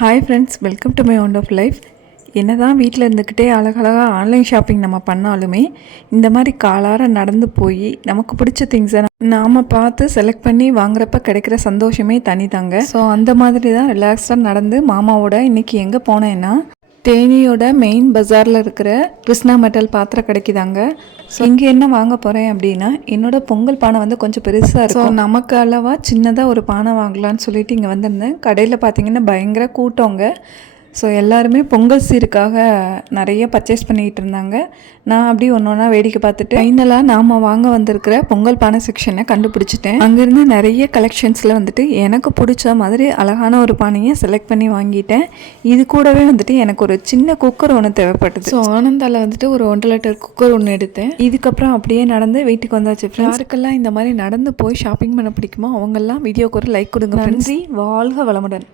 Hi friends, welcome to my wand of life. என்ன தான் வீட்டில் இருந்துக்கிட்டே அழகழகாக ஆன்லைன் ஷாப்பிங் நம்ம பண்ணாலுமே இந்த மாதிரி காலார நடந்து போய் நமக்கு பிடிச்ச திங்ஸை நாம் பார்த்து செலக்ட் பண்ணி வாங்குறப்ப கிடைக்கிற சந்தோஷமே தனி தாங்க. ஸோ அந்த மாதிரி தான் ரிலாக்ஸாக நடந்து மாமாவோட இன்றைக்கி எங்கே போனேன்னா தேனியோட மெயின் பஜாரில் இருக்கிற கிருஷ்ணா மெட்டல் பாத்திரம் கிடைக்குதாங்க. ஸோ இங்கே என்ன வாங்க போகிறேன் அப்படின்னா என்னோடய பொங்கல் பானை வந்து கொஞ்சம் பெருசாக இருக்கும். ஸோ நமக்கு அளவாக சின்னதாக ஒரு பானை வாங்கலான்னு சொல்லிட்டு இங்கே வந்திருந்தேன். கடையில் பார்த்தீங்கன்னா பயங்கர கூட்டங்க. ஸோ எல்லாருமே பொங்கல் சீருக்காக நிறைய பர்ச்சேஸ் பண்ணிக்கிட்டு இருந்தாங்க. நான் அப்படி ஒன்று ஒன்றா வேடிக்கை பார்த்துட்டு ஃபைனலாக நாம் வாங்க வந்திருக்கிற பொங்கல் பானை செக்ஷனை கண்டுபிடிச்சிட்டேன். அங்கேருந்து நிறைய கலெக்ஷன்ஸில் வந்துட்டு எனக்கு பிடிச்ச மாதிரி அழகான ஒரு பானையை செலக்ட் பண்ணி வாங்கிட்டேன். இது கூடவே வந்துட்டு எனக்கு ஒரு சின்ன குக்கர் ஒன்று தேவைப்பட்டது. ஸோ ஆனந்தாவில் வந்துட்டு ஒரு 1.5 லிட்டர் குக்கர் ஒன்று எடுத்தேன். இதுக்கப்புறம் அப்படியே நடந்து வீட்டுக்கு வந்தாச்சு. யாருக்கெல்லாம் இந்த மாதிரி நடந்து போய் ஷாப்பிங் பண்ண பிடிக்குமோ அவங்கெல்லாம் வீடியோக்கு ஒரு லைக் கொடுங்க. நன்றி. வாழ்க வளமுடன்.